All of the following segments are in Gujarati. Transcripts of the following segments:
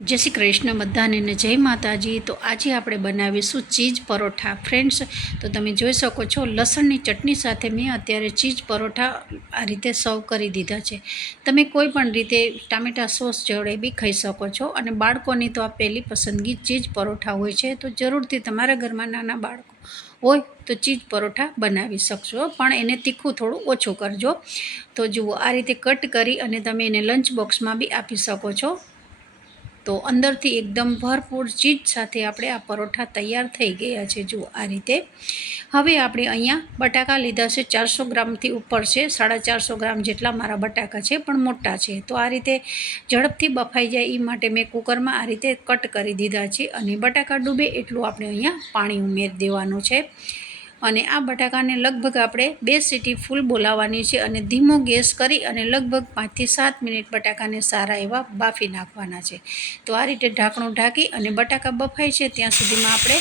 જય શ્રી કૃષ્ણ બધાને જય માતાજી. તો આજે આપણે બનાવીશું ચીઝ પરોઠા. ફ્રેન્ડ્સ, તો તમે જોઈ શકો છો, લસણની ચટણી સાથે મેં અત્યારે ચીઝ પરોઠા આ રીતે સર્વ કરી દીધા છે. તમે કોઈ પણ રીતે ટામેટા સોસ જોડે બી ખાઈ શકો છો અને બાળકોની તો આ પહેલી પસંદગી ચીઝ પરોઠા હોય છે, તો જરૂરથી તમારા ઘરમાં નાના બાળકો હોય તો ચીઝ પરોઠા બનાવી શકશો, પણ એને તીખું થોડું ઓછું કરજો. તો જુઓ, આ રીતે કટ કરી અને તમે એને લંચ બોક્સમાં બી આપી શકો છો. તો અંદરથી એકદમ ભરપૂર ચીજ સાથે આપણે આ પરોઠા તૈયાર થઈ ગયા છે. જુઓ આ રીતે. હવે આપણે અહીંયા બટાકા લીધા છે ચારસો ગ્રામથી ઉપર છે, સાડા ચારસો ગ્રામ જેટલા મારા બટાકા છે, પણ મોટા છે. તો આ રીતે ઝડપથી બફાઈ જાય એ માટે મેં કુકરમાં આ રીતે કટ કરી દીધા છે અને બટાકા ડૂબે એટલું આપણે અહીંયા પાણી ઉમેરી દેવાનું છે. અને આ બટાકાને લગભગ આપણે બે સીટી ફૂલ બોલાવવાની છે અને ધીમો ગેસ કરી અને લગભગ પાંચથી સાત મિનિટ બટાકાને સારા એવા બાફી નાખવાના છે. તો આ રીતે ઢાંકણું ઢાંકી અને બટાકા બફાય છે ત્યાં સુધીમાં આપણે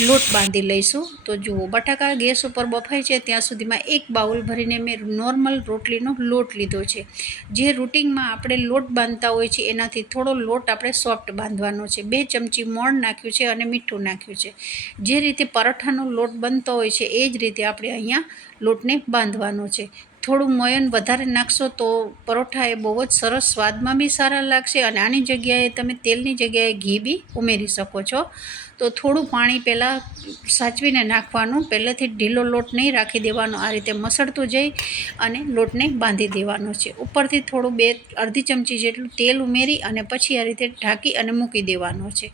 લોટ બાંધી લઈશું. તો જુઓ, બટાકા ગેસ ઉપર બફાય છે ત્યાં સુધીમાં એક બાઉલ ભરીને મેં નોર્મલ રોટલીનો લોટ લીધો છે. જે રૂટિંગમાં આપણે લોટ બાંધતા હોય છે એનાથી થોડો લોટ આપણે સોફ્ટ બાંધવાનો છે. બે ચમચી મોણ નાખ્યું છે અને મીઠું નાખ્યું છે. જે રીતે પરાઠાનો લોટ બનતો હોય છે એ જ રીતે આપણે અહીંયા લોટને બાંધવાનો છે. થોડું મોયન વધારે નાખશો તો પરોઠા એ બહુ જ સરસ સ્વાદમાં બી સારા લાગશે અને આની જગ્યાએ તમે તેલની જગ્યાએ ઘી બી ઉમેરી શકો છો. તો થોડું પાણી પહેલાં સાચવીને નાખવાનું. પહેલેથી ઢીલો લોટ નહીં રાખી દેવાનો. આ રીતે મસળતું જઈ અને લોટને બાંધી દેવાનો છે. ઉપરથી થોડું બે અડધી ચમચી જેટલું તેલ ઉમેરી અને પછી આ રીતે ઢાંકી અને મૂકી દેવાનો છે.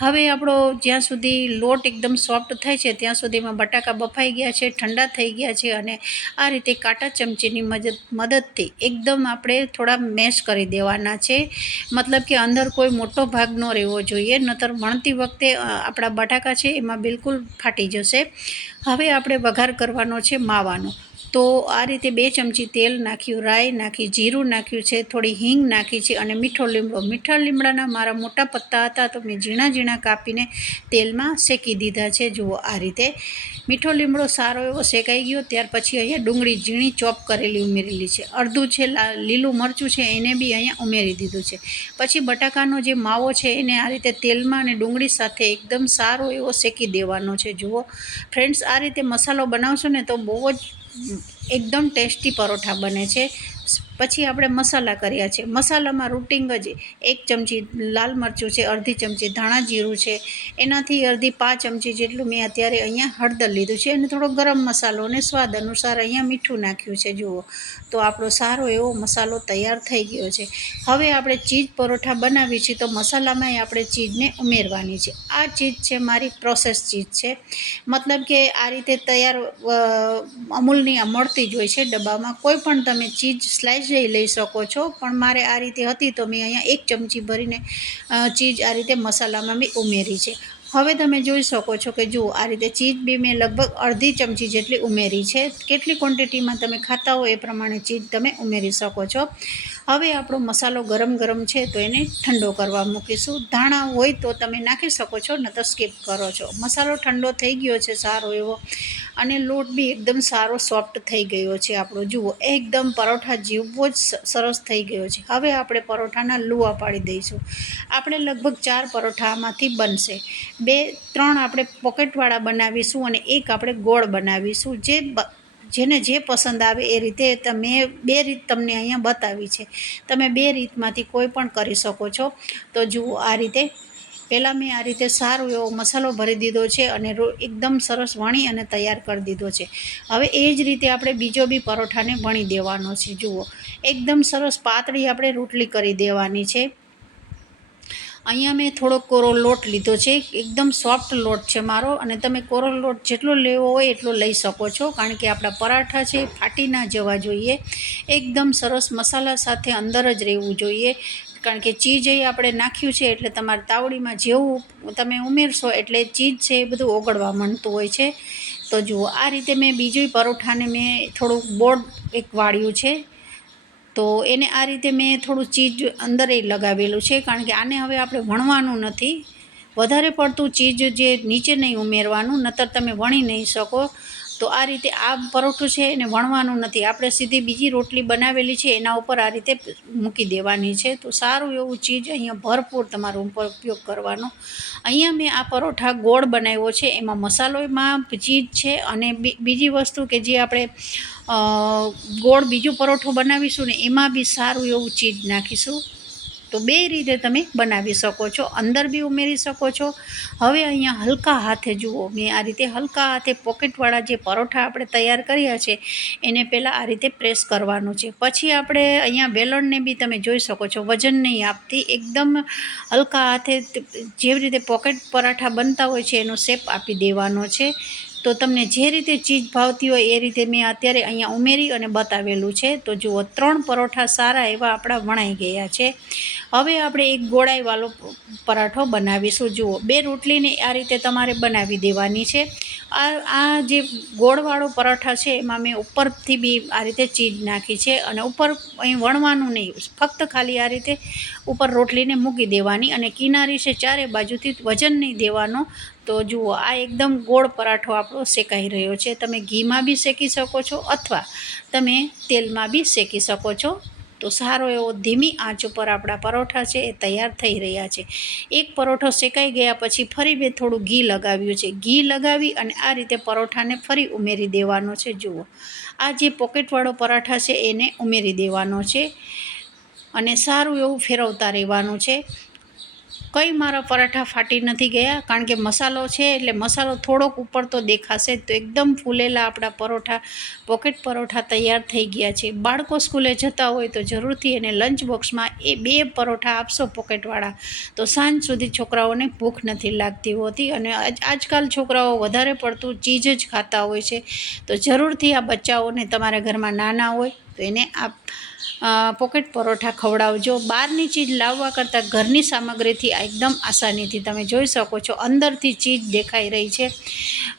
હવે આપણો જ્યાં સુધી લોટ એકદમ સોફ્ટ થાય છે, ત્યાં સુધીમાં બટાકા બફાઈ ગયા છે, ઠંડા થઈ ગયા છે અને આ રીતે કાંટા ચમચીની મદદ મદદથી એકદમ આપણે થોડા મેશ કરી દેવાના છે. મતલબ કે અંદર કોઈ મોટો ભાગ ન રહેવો જોઈએ, નતર વણતી વખતે આપણા બટાકા છે એમાં બિલકુલ ફાટી જશે. હવે આપણે વઘાર કરવાનો છે માવાનો. તો આ રીતે બે ચમચી તેલ નાખ્યું, રાઈ નાખી, જીરું નાખ્યું છે, થોડી હિંગ નાખી છે અને મીઠો લીમડો. મીઠા લીમડાના મારા મોટા પત્તા હતા તો મેં ઝીણા ઝીણા કાપીને તેલમાં શેકી દીધા છે. જુઓ આ રીતે મીઠો લીમડો સારો એવો શેકાઈ ગયો. ત્યાર પછી અહીંયા ડુંગળી ઝીણી ચોપ કરેલી ઉમેરેલી છે. અડધું છે લીલું મરચું છે એને બી અહીંયા ઉમેરી દીધું છે. પછી બટાકાનો જે માવો છે એને આ રીતે તેલમાં અને ડુંગળી સાથે એકદમ સારો એવો શેકી દેવાનો છે. જુઓ ફ્રેન્ડ્સ, આ રીતે મસાલો બનાવશો ને તો બહુ જ you એકદમ ટેસ્ટી પરોઠા બને છે. પછી આપણે મસાલા કર્યા છે. મસાલામાં રૂટિંગ જ એક ચમચી લાલ મરચું છે, અડધી ચમચી ધાણા જીરું છે. એનાથી અડધી પાંચ ચમચી જેટલું મેં અત્યારે અહીંયા હળદર લીધું છે અને થોડો ગરમ મસાલો અને સ્વાદ અનુસાર અહીંયા મીઠું નાખ્યું છે. જુઓ, તો આપણો સારો એવો મસાલો તૈયાર થઈ ગયો છે. હવે આપણે ચીઝ પરોઠા બનાવી છે તો મસાલામાં આપણે ચીઝને ઉમેરવાની છે. આ ચીઝ છે મારી પ્રોસેસ ચીઝ છે. મતલબ કે આ રીતે તૈયાર અમૂલની આ મળતી જ હોય છે ડબ્બામાં. કોઈ પણ તમે ચીજ સ્લાઇસ જઈ લઈ શકો છો. પણ મારે આ રીતે હતી તો મેં અહીંયા એક ચમચી ભરીને ચીજ આ રીતે મસાલામાં મેં ઉમેરી છે. હવે તમે જોઈ શકો છો કે જુઓ, આ રીતે ચીજ બી મેં લગભગ અડધી ચમચી જેટલી ઉમેરી છે. કેટલી ક્વોન્ટિટીમાં તમે ખાતા હો એ પ્રમાણે ચીજ તમે ઉમેરી શકો છો. હવે આપણો મસાલો ગરમ ગરમ છે તો એને ઠંડો કરવા મૂકીશું. ધાણા હોય તો તમે નાખી શકો છો ન તો સ્કીપ કરો છો. મસાલો ઠંડો થઈ ગયો છે, સારો એવો. અને લોટ બી એકદમ સારો સોફ્ટ થઈ ગયો છે આપણો. જુઓ, એકદમ પરોઠા જેવો જ સરસ થઈ ગયો છે. હવે આપણે પરોઠાના લુવા પાડી દઈશું. આપણે લગભગ ચાર પરોઠામાંથી બનશે. બે, ત્રણ આપણે પોકેટવાળા બનાવીશું અને એક આપણે ગોળ બનાવીશું. જે જેને જે પસંદ આવે એ રીતે તમે બે રીત તમને અહીંયા બતાવી છે. તમે બે રીતમાંથી કોઈ પણ કરી શકો છો. તો જુઓ આ રીતે. પહેલાં મેં આ રીતે સારો એવો મસાલો ભરી દીધો છે અને એકદમ સરસ વણી અને તૈયાર કરી દીધો છે. હવે એ જ રીતે આપણે બીજો બી પરોઠાને વણી દેવાનો છે. જુઓ. એકદમ સરસ પાતળી આપણે રોટલી કરી દેવાની છે. અહીંયા મેં થોડો કોરો લોટ લીધો છે. એકદમ સોફ્ટ લોટ છે મારો અને તમે કોરો લોટ જેટલો લેવો હોય એટલો લઈ શકો છો. કારણ કે આપણા પરાઠા છે, ફાટી ના જવા જોઈએ. એકદમ સરસ મસાલા સાથે અંદર જ રહેવું જોઈએ. કારણ કે ચીજ એ આપણે નાખ્યું છે એટલે તમારે તાવડીમાં જેવું તમે ઉમેરશો એટલે ચીજ છે એ બધું ઓગળવા માંડતું હોય છે. તો જુઓ, આ રીતે મેં બીજું પરોઠાને મેં થોડુંક બોર્ડ એક વાળ્યું છે. તો એને આ રીતે મેં થોડું ચીજ અંદર એ લગાવેલું છે, કારણ કે આને હવે આપણે વણવાનું નથી. વધારે પડતું ચીજ જે નીચે નહીં ઉમેરવાનું, નતર તમે વણી નહીં શકો. તો આ રીતે આ પરોઠું છે એને વણવાનું નથી. આપણે સીધી બીજી રોટલી બનાવેલી છે, એના ઉપર આ રીતે મૂકી દેવાની છે. તો સારું એવું ચીજ અહીંયા ભરપૂર તમારો ઉપયોગ કરવાનો. અહીંયા મેં આ પરોઠા ગોળ બનાવ્યો છે. એમાં મસાલોમાં ચીજ છે અને બીજી વસ્તુ કે જે આપણે ગોળ બીજું પરોઠું બનાવીશું ને એમાં બી સારું એવું ચીજ નાખીશું. તો બે રીતે તમે બનાવી શકો છો. અંદર બી ઉમેરી શકો છો. હવે અહીંયા હલકા હાથે જુઓ. મેં આ રીતે હલકા હાથે પોકેટવાળા જે પરોઠા આપણે તૈયાર કર્યા છે, એને પહેલાં આ રીતે પ્રેસ કરવાનું છે. પછી આપણે અહીંયા વેલણને બી તમે જોઈ શકો છો. વજન નહીં આપતી, એકદમ હલકા હાથે જેવી રીતે પોકેટ પરાઠા બનતા હોય છે, એનો શેપ આપી દેવાનો છે. તો તમને જે રીતે ચીજ ભાવતી હોય એ રીતે મેં અત્યારે અહીંયા ઉમેરી અને બતાવેલું છે. તો જુઓ, ત્રણ પરોઠા સારા એવા આપણા વણાઈ ગયા છે. હવે આપણે એક ગોળાઈવાળો પરાઠો બનાવીશું. જુઓ, બે રોટલીને આ રીતે તમારે બનાવી દેવાની છે. આ આ જે ગોળવાળો પરાઠા છે, એમાં મેં ઉપરથી બી આ રીતે ચીજ નાખી છે અને ઉપર અહીં વણવાનું નહીં, ફક્ત ખાલી આ રીતે ઉપર રોટલીને મૂકી દેવાની અને કિનારી છે ચારે બાજુથી વજન નહીં દેવાનો. તો જુઓ, આ એકદમ ગોળ પરાઠો આપણો શેકાઈ રહ્યો છે. તમે ઘીમાં બી શેકી શકો છો અથવા તમે તેલમાં બી શેકી શકો છો. તો સારો એવો ધીમી આંચ ઉપર આપણા પરોઠા છે એ તૈયાર થઈ રહ્યા છે. એક પરોઠો શેકાઈ ગયા પછી ફરી મેં થોડું ઘી લગાવ્યું છે. ઘી લગાવી અને આ રીતે પરોઠાને ફરી ઉમેરી દેવાનો છે. જુઓ, આ જે પોકેટવાળો પરાઠા છે એને ઉમેરી દેવાનો છે અને સારું એવું ફેરવતા રહેવાનું છે. કંઈ મારા પરાઠા ફાટી નથી ગયા? કારણ કે મસાલો છે, એટલે મસાલો થોડોક ઉપર તો દેખાશે. તો એકદમ ફૂલેલા આપણા પરોઠા પોકેટ પરોઠા તૈયાર થઈ ગયા છે. બાળકો સ્કૂલે જતા હોય તો જરૂરથી એને લંચ બોક્સમાં એ બે પરોઠા આપશો પોકેટવાળા તો સાંજ સુધી છોકરાઓને ભૂખ નથી લાગતી હોતી અને આજ- આજકાલ છોકરાઓ વધારે પડતું ચીજ જ ખાતા હોય છે. તો જરૂરથી આ બચ્ચાઓને તમારા ઘરમાં નાના હોય તો એને આપ પોકેટ પરોઠા ખવડાવજો. બહારની ચીજ લાવવા કરતાં ઘરની સામગ્રીથી એકદમ આસાનીથી તમે જોઈ શકો છો, અંદરથી ચીજ દેખાઈ રહી છે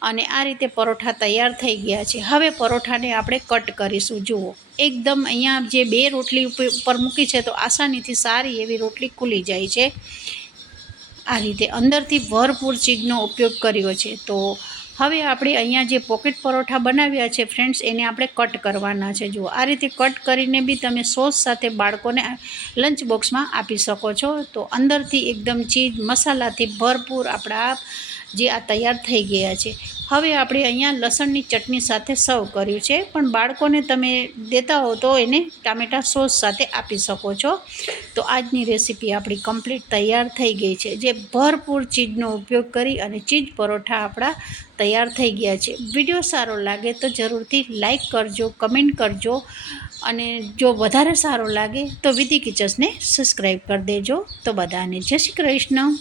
અને આ રીતે પરોઠા તૈયાર થઈ ગયા છે. હવે પરોઠાને આપણે કટ કરીશું. જુઓ, એકદમ અહીંયા જે બે રોટલી ઉપર મૂકી છે તો આસાનીથી સારી એવી રોટલી ખુલી જાય છે. આ રીતે અંદરથી ભરપૂર ચીજનો ઉપયોગ કર્યો છે. તો હવે આપણે અહીંયા જે પોકેટ પરોઠા બનાવ્યા છે ફ્રેન્ડ્સ એને આપણે કટ કરવાના છે. જુઓ, આ રીતે કટ કરીને બી તમે સોસ સાથે બાળકોને લંચ બોક્સમાં આપી શકો છો. તો અંદરથી એકદમ ચીજ મસાલાથી ભરપૂર આપણા જે આ તૈયાર થઈ ગયા છે. હવે આપણે અહીંયા લસણની ચટણી સાથે સર્વ કર્યું છે, પણ બાળકોને તમે દેતા હો તો એને ટામેટા સોસ સાથે આપી શકો છો. તો આજની રેસીપી આપણી કમ્પ્લીટ તૈયાર થઈ ગઈ છે. જે ભરપૂર ચીજનો ઉપયોગ કરી અને ચીજ પરોઠા આપણા તૈયાર થઈ ગયા છે. વીડિયો સારો લાગે તો જરૂરથી લાઈક કરજો, કમેન્ટ કરજો, અને જો વધારે સારો લાગે તો વિધિ કિચન્સને સબસ્ક્રાઈબ કરી દેજો. તો બધાને જય શ્રી કૃષ્ણ.